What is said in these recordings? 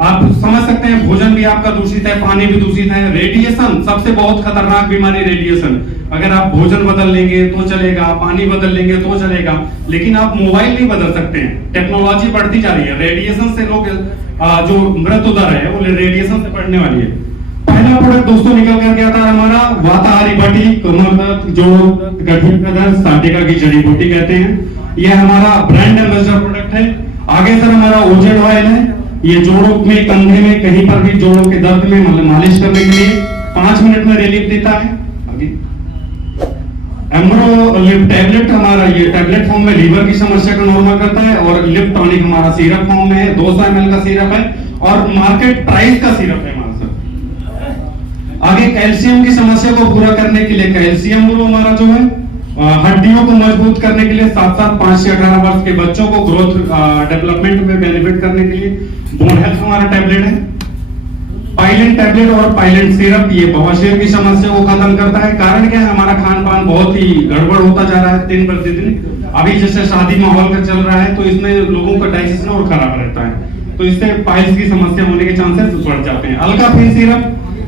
आप समझ सकते हैं भोजन भी आपका दूषित है, पानी भी दूषित है। रेडिएशन सबसे बहुत खतरनाक बीमारी रेडिएशन। अगर आप भोजन बदल लेंगे तो चलेगा, पानी बदल लेंगे तो चलेगा, लेकिन आप मोबाइल नहीं बदल सकते हैं। टेक्नोलॉजी बढ़ती जा रही है, रेडिएशन से लोग जो मृत्यु दर है वो रेडिएशन से बढ़ने वाली है। पहला प्रोडक्ट दोस्तों निकल कर गया था हमारा वाताहारी बटी, कमर दर्द, जोड़ गठिया का दर्द, साटिका की जड़ी बूटी कहते हैं। ये हमारा ब्रांड एम्बेसडर प्रोडक्ट है। आगे सर हमारा ओजेड ऑयल है। ये जोड़ों में, कंधे में, कहीं पर भी जोड़ों के दर्द में मालिश करने के लिए 5 मिनट में रिलीफ देता है। आगे एम्ब्रो लिप टैबलेट हमारा, ये टैबलेट फॉर्म में लीवर की समस्या को नॉर्मल करता है। और लिप टॉनिक हमारा सिरप फॉर्म में है, 200 ml का सिरप है और मार्केट प्राइस का सिरप है हमारा सर। आगे कैल्शियम की समस्या को पूरा करने के लिए कैल्शियम वो हमारा जो है हड्डियों को मजबूत करने के लिए, साथ साथ 5 से 18 वर्ष के बच्चों को ग्रोथ डेवलपमेंट में बेनिफिट करने के लिए बोन हेल्थ हमारा टैबलेट है। पाइलेंट टैबलेट और पाइलेंट सिरप ये बवासीर की समस्या को खत्म करता है। कारण क्या है, हमारा खान पान बहुत ही गड़बड़ होता जा रहा है दिन प्रतिदिन। अभी जैसे शादी माहौल का चल रहा है तो इसमें लोगों का डाइजेशन और खराब रहता है, तो इससे पाइल्स की समस्या होने के चांसेस बढ़ जाते हैं। अल्काफिन सिरप,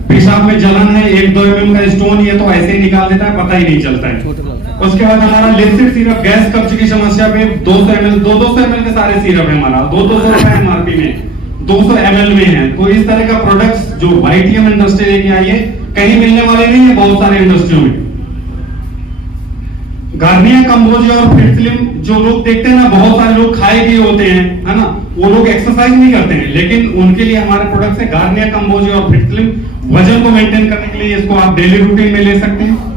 पेशाब में जलन है, 1-2 ml का स्टोन, ये तो ऐसे ही निकाल देता है, पता ही नहीं चलता है। उसके बाद हमारा लिपस्टिक सिरप, गैस कब्ज की समस्या पे 200 ml, 200 ml के सारे सिरप है हमारा, 200 रुपए एमआरपी में, 200 ml में है। तो इस तरह का प्रोडक्ट्स जो वाईटीएम इंडस्ट्री लेके आई है, कहीं मिलने वाले नहीं है बहुत सारे इंडस्ट्रियों में। गार्नियर, कंबोजिया और फिट स्लिम जो लोग देखते हैं ना, बहुत सारे लोग खाए पिए होते हैं, है ना, वो लोग एक्सरसाइज नहीं करते हैं, लेकिन उनके लिए हमारे प्रोडक्ट्स है गार्नियर, कंबोजिया और फिट स्लिम। वजन को मेंटेन करने के लिए इसको आप डेली रूटीन में ले सकते हैं।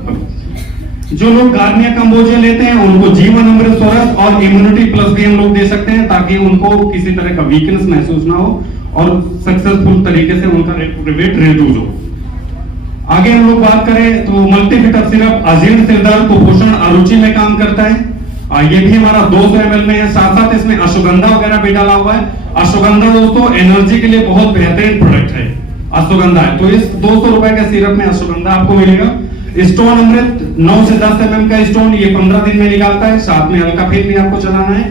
जो लोग गार्नियर, कंबोजिया लेते हैं उनको जीवन अमृत सोरस और इम्यूनिटी प्लस भी हम लोग दे सकते हैं, ताकि उनको किसी तरह का वीकनेस महसूस ना हो और सक्सेसफुल तरीके से उनका वेट रिड्यूस हो। आगे हम लोग बात करें तो मल्टीविटामिन सिरप अजीर्ण, सिर दर्द, कुपोषण, अरुचि में काम करता है। ये भी हमारा 200 ml में है। साथ साथ इसमें अश्वगंधा वगैरह भी डाला हुआ है। अश्वगंधा दोस्तों एनर्जी के लिए बहुत बेहतरीन प्रोडक्ट है, अश्वगंधा है। तो इस 200 रुपए के सिरप में अश्वगंधा आपको मिलेगा। स्टोन अमृत 9 से 10 mm का स्टोन, ये 15 दिन में निकालता है। साथ में अल्काफिन भी आपको चलाना है।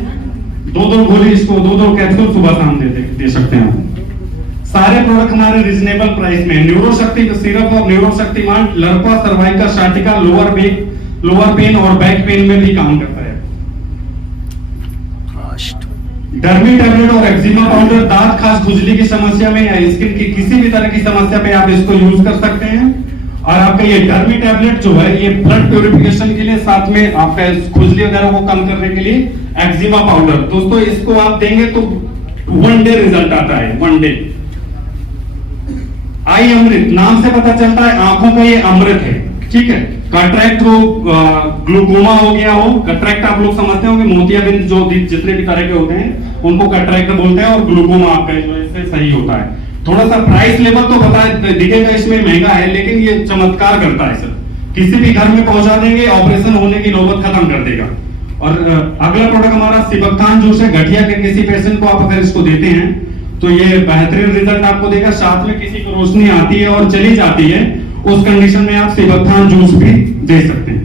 2-2 गोली, इसको 2-2 कैप्सूल सुबह शाम दे सकते हैं। सारे प्रोडक्ट हमारे रिजनेबल प्राइस में। न्यूरोशक्ति सिरप और न्यूरोशक्तिमान लर्पा, सर्वाइकल, साटिका, लोअर पेन और बैक पेन में भी काम करता है। डर्मी टैबलेट और एक्जिमा पाउडर, दांत, खास खुजली की समस्या में या स्किन की किसी भी तरह की समस्या पे आप इसको यूज कर सकते हैं। और आपका ये डर्मी टैबलेट जो है ये ब्लड प्यूरिफिकेशन के लिए, साथ में आपका खुजली वगैरह को कम करने के लिए एक्जिमा पाउडर। दोस्तों इसको आप देंगे तो 1 डे रिजल्ट आता है, 1 डे। आई अमृत, नाम से पता चलता है आंखों का ये अमृत है, ठीक है। कैटरैक्ट हो, ग्लूकोमा हो गया हो, कैटरैक्ट आप लोग समझते होंगे, मोतियाबिंद जो जितने भी तरह के होते हैं उनको कैटरैक्ट बोलते हैं, और ग्लूकोमा आपका जो इससे सही होता है। थोड़ा सा प्राइस लेवल तो पता दिखेगा इसमें महंगा है, लेकिन ये चमत्कार करता है सर। किसी भी घर में पहुंचा देंगे, ऑपरेशन होने की नौबत खत्म कर देगा। और अगला प्रोडक्ट हमारा सिबकथान जूस है। गठिया के किसी पेशेंट को आप अगर इसको देते हैं तो ये बेहतरीन रिजल्ट आपको देगा। साथ में किसी को रोशनी आती है और चली जाती है, उस कंडीशन में आप सिबकथान जूस भी दे सकते हैं।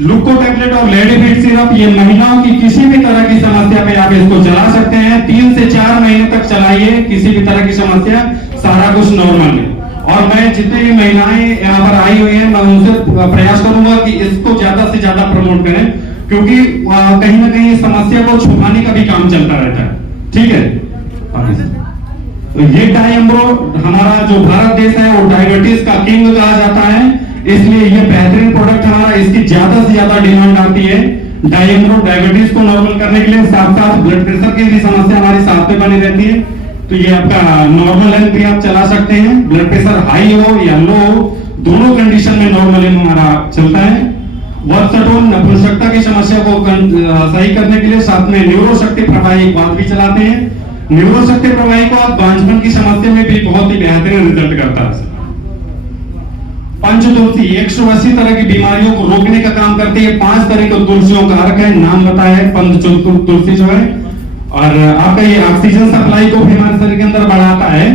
लुको टैबलेट और लेडी बीट सिरप, ये महिलाओं की किसी भी तरह की समस्या पे आप इसको चला सकते हैं। 3 से 4 महीने तक चलाइए, किसी भी तरह की समस्या, सारा कुछ नॉर्मल है। और मैं जितनी भी महिलाएं यहाँ पर आई हुई हैं, मैं उनसे प्रयास करूंगा कि इसको ज्यादा से ज्यादा प्रमोट करें, क्योंकि कहीं ना कहीं समस्या को छुपाने का भी काम चलता रहता है, ठीक है। तो ये डायम्ब्रो हमारा जो भारत देश है वो डायबिटीज का किंग कहा जाता है, इसलिए ये बेहतरीन प्रोडक्ट हमारा, इसकी ज्यादा से ज्यादा डिमांड आती है। डायम्ब्रो डायबिटीज को नॉर्मल करने के लिए, साथ साथ ब्लड प्रेशर की भी समस्या हमारी साथ में बनी रहती है, तो ये आपका नॉर्मल लेंथ भी आप चला सकते हैं। ब्लड प्रेशर हाई हो या लो हो, दोनों कंडीशन में नॉर्मल लेंथ हमारा चलता है। वर्सटोन नपुंसकता की समस्या को सही करने के लिए, साथ में न्यूरोशक्ति प्रवाही एक बात भी चलाते हैं। न्यूरोशक्ति प्रवाही को आप बांझपन की समस्या में भी बहुत ही बेहतरीन रिजल्ट करता है। पंचतुलसी 180 तरह की बीमारियों को रोकने का काम करती है। 5 तरह के तुलसियों का अर्क है, नाम बताया है पंचतुलसी जो है। और आपका ये ऑक्सीजन सप्लाई को भी हमारे शरीर के अंदर बढ़ाता है।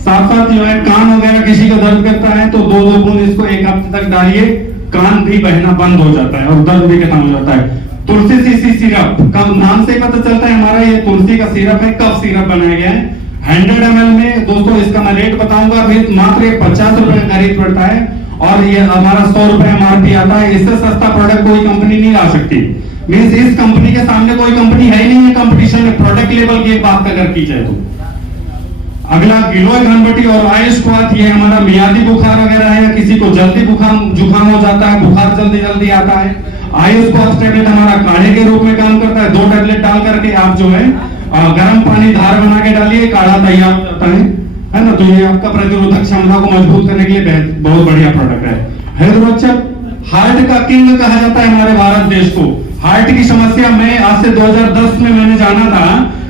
साथ साथ जो है कान वगैरह किसी का दर्द करता है तो 2-2 बूंद इसको 1 हफ्ते तक डालिए, कान भी बहना बंद हो जाता है और दर्द भी खत्म हो जाता है। तुलसी सीसी सिरप का नाम से पता चलता है हमारा ये तुलसी का सिरप है, कफ सिरप बनाया गया है 100 ml में। दोस्तों इसका मैं रेट बताऊंगा, मात्र 50 रुपए खरीद पड़ता है और ये हमारा 100 रुपए MRP आता है। इससे सस्ता प्रोडक्ट कोई कंपनी नहीं ला सकती। मींस इस कंपनी के सामने कोई कंपनी है ही नहीं है कंपटीशन में, प्रोडक्ट लेवल की एक बात अगर की जाए तो। अगला गिलोय घनबटी और आयुष्पात, ये हमारा मियादी बुखार वगैरह है, किसी को जल्दी जुकाम हो जाता है, बुखार जल्दी जल्दी आता है, आयुष्पात टेबलेट हमारा काढ़े के रूप में काम करता है। 2 टेबलेट डाल करके आप जो है गर्म पानी धार बना के डालिए, काढ़ा तैयार हो जाता है ना। तो ये आपका प्रतिरोधक क्षमता को मजबूत करने के लिए बहुत बढ़िया प्रोडक्ट है। हृदरोचक हार्ट का किंग कहा जाता है हमारे भारत देश को। हार्ट की समस्या में आज से 2010 में मैंने जाना था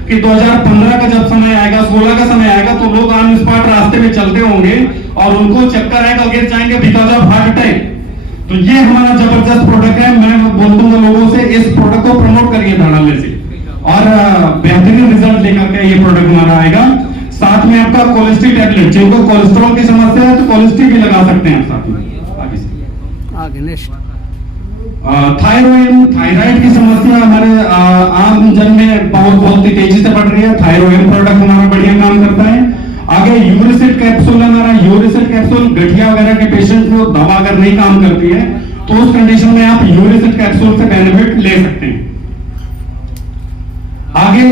कि 2015 का जब समय आएगा, 16 का समय आएगा तो लोग ऑन स्पॉट रास्ते में चलते होंगे और उनको चक्कर आएगा, गिर जाएंगे बिकॉज ऑफ हार्ट अटैक। तो ये हमारा जबरदस्त प्रोडक्ट है। मैं बोल दूंगा लोगों से इस प्रोडक्ट को प्रमोट करिए धड़ल्ले से और बेहतरीन रिजल्ट लेकर के ये प्रोडक्ट हमारा आएगा। साथ में आपका कोलेस्ट्रॉल टैबलेट, जिनको कोलेस्ट्रॉल की समस्या है तो कोलेस्ट्रॉल भी लगा सकते हैं आप साथ में। आगे नेक्स्ट थायराइड की समस्या हमारे आम जन में बहुत तेजी से बढ़ रही है। थायराइड प्रोडक्ट हमारा बढ़िया काम करता है। आगे यूरिसिड कैप्सूल हमारा, यूरिसिड कैप्सूल गठिया वगैरह के पेशेंट को दवा अगर नहीं काम करती है तो उस कंडीशन में आप यूरिसिड कैप्सूल से बेनिफिट ले सकते हैं। आगे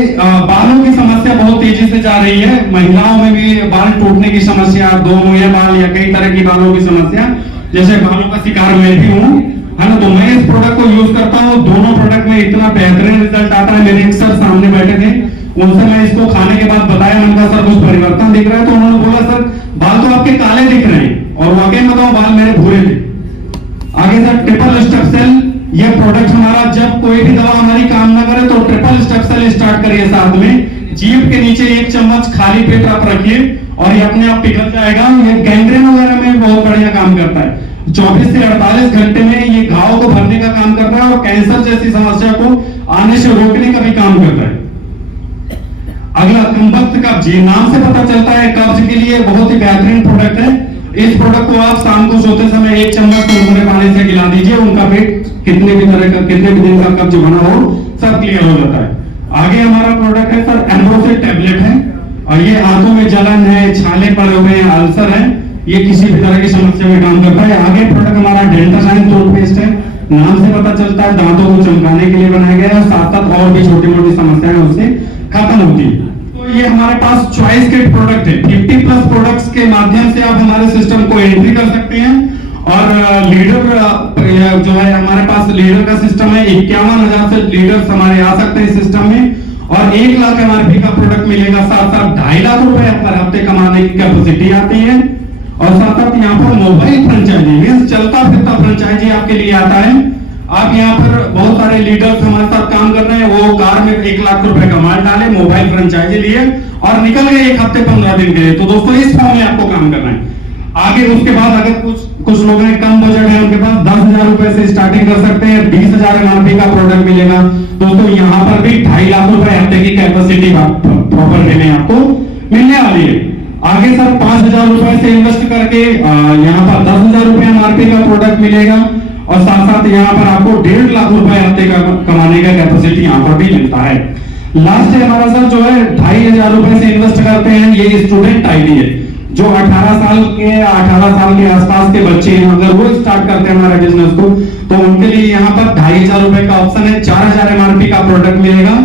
बालों की समस्या बहुत तेजी से जा रही है। महिलाओं में भी बाल टूटने की समस्या, 2 मुहैया बाल या कई तरह की बालों की समस्या, जैसे बालों का शिकार मैं भी हूं, है ना। तो मैं इस प्रोडक्ट को यूज करता हूं। दोनों प्रोडक्ट में इतना बेहतरीन रिजल्ट आता है। मेरे एक सर सामने बैठे थे, उनसे मैं इसको खाने के बाद बताया, मैंने कहा सर कुछ परिवर्तन दिख रहा है? तो उन्होंने बोला सर बाल तो आपके काले दिख रहे हैं, और वाकई में तो बाल मेरे भूरे थे। आगे सर ट्रिपल स्टेप सेल, ये प्रोडक्ट हमारा जब कोई भी दवा हमारी काम ना करे तो ट्रिपल स्टेप सेल स्टार्ट करिए साथ में। जीभ के नीचे 1 चम्मच खाली पेट आप रखिए और ये अपने आप पिघल जाएगा। ये गैंग्रीन वगैरह में बहुत बढ़िया काम करता है। 24 से 48 घंटे में ये घाव को भरने का काम करता है और कैंसर जैसी समस्या को आने से रोकने का भी काम करता है। अगला कम्बख्त कब्ज, नाम से पता चलता है कब्ज के लिए बहुत ही बेहतरीन प्रोडक्ट है। इस प्रोडक्ट को आप शाम को सोते समय 1 चम्मच गुनगुने पानी से गिला दीजिए, उनका पेट कितने भी दिन का कब्ज बना हो सब क्लियर हो जाता है। आगे हमारा प्रोडक्ट है सर एम्ब्रोसिड टैबलेट है, और ये आंखों में जलन है, छाले पड़े हुए हैं, अल्सर है, ये किसी भी तरह की समस्या में काम करता है। आगे प्रोडक्ट हमारा डेंटासाइन टूथपेस्ट है, नाम से पता चलता है दांतों को चमकाने के लिए बनाया गया है, साथ साथ और भी छोटी मोटी समस्याएं उससे खत्म होती है। तो ये हमारे पास चॉइस किट प्रोडक्ट है। 50+ प्रोडक्ट्स के माध्यम से आप हमारे सिस्टम को एंट्री कर सकते हैं। और लीडर जो है हमारे पास लीडर का सिस्टम है, 51,000 से लीडर्स हमारे आ सकते हैं सिस्टम में, और 1 लाख MRP का प्रोडक्ट मिलेगा। साथ साथ 2.5 लाख रुपए पर हफ्ते कमाने की कैपेसिटी आती है। और साथ साथ यहाँ पर मोबाइल फ्रेंचाइजी मींस चलता फिरता फ्रेंचाइजी आपके लिए आता है। आप यहाँ पर बहुत सारे लीडर्स हमारे साथ काम कर रहे हैं, वो कार में 1 लाख रुपए का माल डाले, मोबाइल फ्रेंचाइजी लिए और निकल गए 1 हफ्ते 15 दिन के लिए। तो दोस्तों इस फॉर्म में आपको काम करना है। आगे उसके बाद अगर कुछ लोग हैं कम बजट है, उनके पास 10,000 रुपए से स्टार्टिंग कर सकते हैं, 20,000 MRP का प्रोडक्ट मिलेगा। दोस्तों यहाँ पर भी 2.5 लाख रुपए हफ्ते की कैपेसिटी प्रॉपर्टी में आपको मिलने वाली है। आगे सर 5,000 रुपए से इन्वेस्ट करके यहाँ पर 10,000 रुपए MRP का प्रोडक्ट मिलेगा, और साथ साथ यहाँ पर आपको 1.5 लाख रुपए हफ्ते का कमाने का कैपेसिटी यहाँ पर भी मिलता है। लास्ट हमारा सर जो है 2,500 रुपए से इन्वेस्ट करते हैं, ये स्टूडेंट आईडी है। जो 18 साल के आसपास के बच्चे हैं, अगर वो स्टार्ट करते हैं हमारे बिजनेस को, तो उनके लिए यहाँ पर 2,500 रुपए का ऑप्शन है। 4,000 MRP का प्रोडक्ट मिलेगा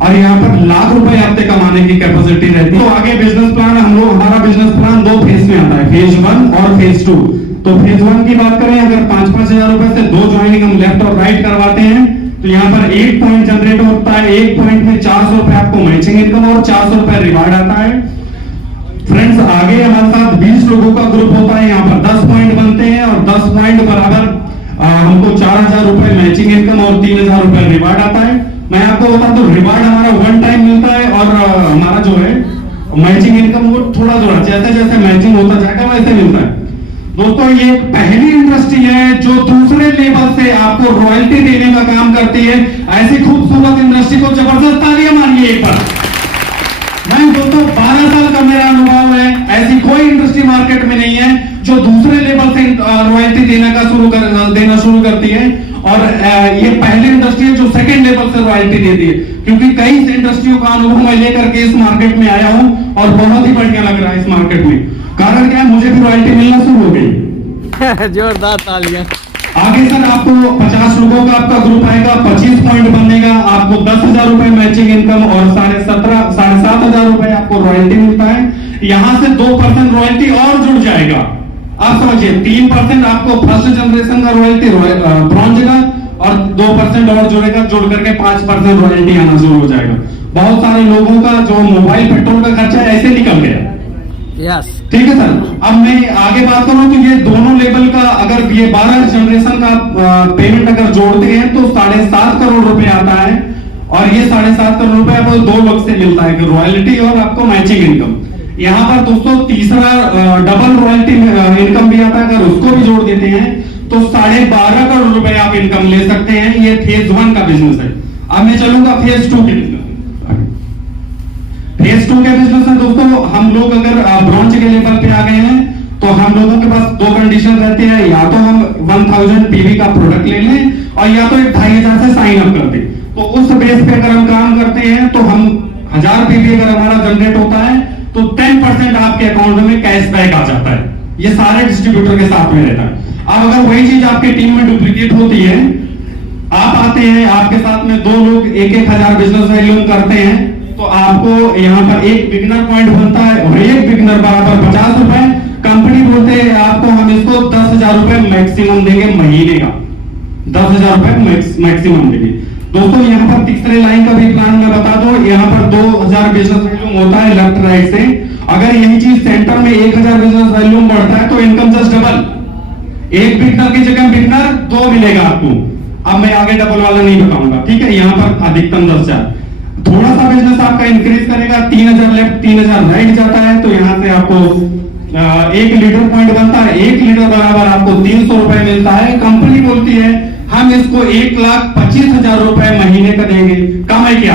और यहाँ पर 1 लाख रुपए हफ्ते कमाने की कैपेसिटी रहती है। तो आगे बिजनेस प्लान हमारा बिजनेस प्लान 2 फेज में आता है, फेज 1 और फेज 2। तो फेज 1 की बात करें, अगर 5,000 रुपए से 2 ज्वाइनिंग हम लेफ्ट और राइट करवाते हैं तो यहाँ पर 1 पॉइंट जनरेट होता है। 1 पॉइंट में 400 रुपए आपको मैचिंग इनकम और 400 रुपए रिवार्ड आता है। फ्रेंड्स आगे हमारे साथ 20 लोगों का ग्रुप होता है, यहाँ पर 10 पॉइंट बनते हैं और 10 पॉइंट बराबर हमको 4,000 रुपए मैचिंग इनकम और 3,000 रुपए रिवार्ड आता है। मैं आपको बता दूं रिवार्ड हमारा 1 टाइम मिलता है, और हमारा जो है मैचिंग इनकम वो थोड़ा जैसे जैसे मैचिंग होता जाएगा वैसे मिलता है। दोस्तों ये पहली इंडस्ट्री है जो दूसरे लेवल से आपको रॉयल्टी देने का काम करती है। ऐसी खूबसूरत इंडस्ट्री को जबरदस्त तालियां मारिए एक बार। नहीं दोस्तों 12 साल का मेरा अनुभव है, ऐसी कोई इंडस्ट्री मार्केट में नहीं है जो दूसरे लेवल से रॉयल्टी देना शुरू करती है। और ये पहले इंडस्ट्री है जो सेकंड लेवल से रॉयल्टी देती है, क्योंकि कई इंडस्ट्रियों का अनुभव मैं लेकर के इस मार्केट में आया हूं और बहुत ही बढ़िया लग रहा है इस मार्केट में। कारण क्या है, मुझे भी रॉयल्टी मिलना शुरू हो गई। जोरदार तालियां। आगे सर आपको 50 लोगों का आपका ग्रुप आएगा, 25 पॉइंट बनेगा, आपको 10,000 रुपए मैचिंग इनकम और 7,500 रुपए आपको रॉयल्टी मिलता है। यहां से 2% रॉयल्टी और जुड़ जाएगा। आप समझिए 3% आपको फर्स्ट जनरेशन का रॉयल्टी ब्रॉन्ज का और 2% और जुड़ेगा, जुड़ करके 5% रॉयल्टी आना शुरू हो जाएगा। बहुत सारे लोगों का जो मोबाइल पेट्रोल का खर्चा ऐसे निकल गया। यस ठीक है सर। अब मैं आगे बात करूं तो ये दोनों लेवल का अगर ये 12 जनरेशन का पेमेंट अगर जोड़ते हैं तो 7.5 करोड़ रुपए आता है। और ये 7.5 करोड़ रुपए आपको 2 वक्त से मिलता है, रॉयल्टी और आपको मैचिंग इनकम। यहाँ पर दोस्तों तीसरा डबल रॉयल्टी इनकम भी आता है, अगर उसको भी जोड़ देते हैं तो 12.5 करोड़ रुपए आप इनकम ले सकते हैं। ये फेज 1 का बिजनेस है। अब मैं चलूंगा फेज 2 के बिजनेस। फेज 2 के बिजनेस में दोस्तों हम लोग अगर ब्रॉन्ज के लेवल पे आ गए हैं तो हम लोगों के पास 2 कंडीशन रहती है, या तो हम 1000 पीवी का प्रोडक्ट ले लें और या तो 2,500 से साइन अप कर दें। तो उस बेस पे अगर हम काम करते हैं तो हम 1000 पीवी अगर हमारा जनरेट होता है तो 10% आपके अकाउंट में कैशबैक आ जाता है। ये सारे डिस्ट्रीब्यूटर के साथ में रहता है। अब अगर वही चीज आपके टीम में डुप्लीकेट होती है, आप आते हैं, आपके साथ में 2 लोग 1,000 बिजनेस वैल्यू करते हैं, तो आपको यहाँ पर एक बिगिनर पॉइंट बनता है और एक बिगिनर बराबर 50 रुपए। कंपनी बोलते हैं आपको हम इसको 10,000 रुपए मैक्सिमम देंगे महीने का, 10,000 रुपए मैक्सिमम देंगे। दोस्तों यहाँ पर तीसरे लाइन का भी प्लान मैं बता दूं, यहाँ पर 2,000 बिजनेस वैल्यूम होता है लेफ्ट राइट से। अगर यही चीज सेंटर में 1,000 बिजनेस वैल्यूम बढ़ता है तो इनकम जस्ट डबल। एक बिगनर की जगह बिगनर 2 मिलेगा आपको। अब मैं आगे डबल वाला नहीं बताऊंगा, ठीक है। यहाँ पर अधिकतम 10,000। थोड़ा सा बिजनेस आपका इंक्रीज करेगा, 3,000 लेफ्ट 3,000 राइट जाता है, तो यहाँ से आपको 1 लीटर पॉइंट बनता है। 1 लीटर बराबर आपको 300 रुपए मिलता है। कंपनी बोलती है हम इसको 1,25,000 रुपए महीने का देंगे। कम है क्या?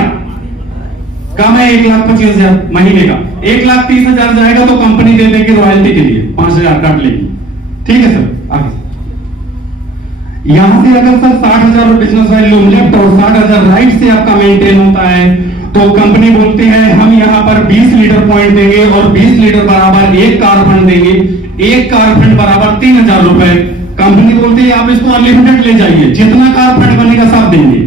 कम है 1,25,000 महीने का। 1,30,000 जाएगा तो कंपनी दे देगी रॉयल्टी के लिए 5,000 काट लेगी। ठीक है सर। आगे यहां से अगर सर 60,000 बिजनेस वैल्यू लेफ्ट और 60,000 राइट से आपका मेंटेन होता है तो कंपनी बोलती है हम यहां पर 20 लीटर पॉइंट देंगे और 20 लीटर बराबर 1 कार फंड देंगे। 1 कार फंड बराबर 3,000 रुपए। कंपनी बोलती है आप इसको अनलिमिटेड ले जाइए, जितना कार फंड बनेगा सब देंगे,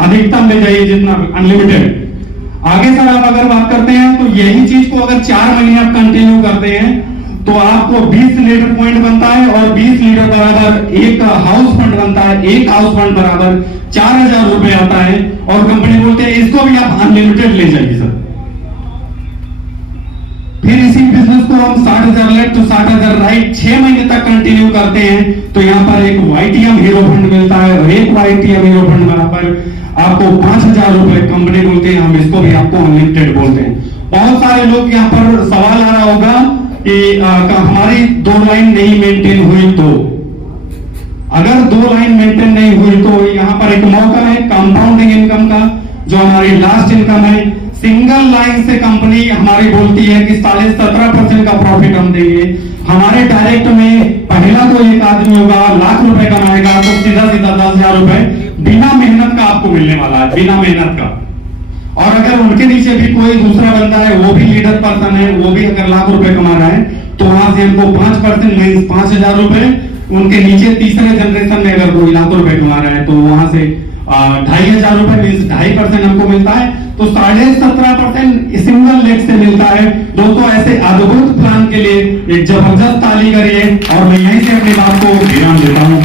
अधिकतम ले जाइए जितना, अनलिमिटेड। आगे सर आप अगर बात करते हैं तो यही चीज को अगर 4 महीने आप कंटिन्यू करते हैं तो आपको 20 लीटर पॉइंट बनता है और 20 लीटर बराबर 1 हाउस फंड बनता है। 1 हाउस फंड बराबर 4,000 रुपए आता है और कंपनी बोलते हैं इसको भी आप अनलिमिटेड ले जाइए सर। फिर इसी बिजनेस को हम 60,000 लेफ्ट तो 60,000 राइट 6 महीने तक कंटिन्यू करते हैं तो यहाँ पर एक YTM हीरो फंड मिलता है और एक YTM हीरो फंड बराबर आपको 5,000 रुपए। कंपनी बोलते हैं हम इसको भी आपको अनलिमिटेड बोलते हैं। बहुत सारे लोग यहाँ पर सवाल आ रहा होगा कि हमारी 2 लाइन नहीं मेंटेन हुई तो, अगर 2 लाइन मेंटेन नहीं हुई तो यहाँ पर एक मौका है कंपाउंडिंग इनकम का, जो हमारी लास्ट इनकम है। सिंगल लाइन से कंपनी हमारी बोलती है कि 17.5% का प्रॉफिट हम देंगे। हमारे डायरेक्ट में पहला तो एक आदमी होगा लाख रुपए कमाएगा तो सीधा 10,000 रुपए बिना मेहनत का आपको मिलने वाला है, बिना मेहनत का। और अगर उनके नीचे भी कोई दूसरा बंदा है, वो भी लीडर पर्सन है, वो भी अगर लाख रुपए कमा रहा है तो वहां से हमको 5% मीन्स 5,000 रुपए। उनके नीचे तीसरे जनरेशन में अगर कोई लाख रुपए कमा रहा है तो वहां से 2,500 रुपए मीन्स 2.5% हमको मिलता है। तो 17.5% सिंगल लेग से मिलता है। दोस्तों ऐसे अद्भुत प्लान के लिए एक जबरदस्त ताली करिए और मैं यहीं से अपनी बात को विराम देता हूं।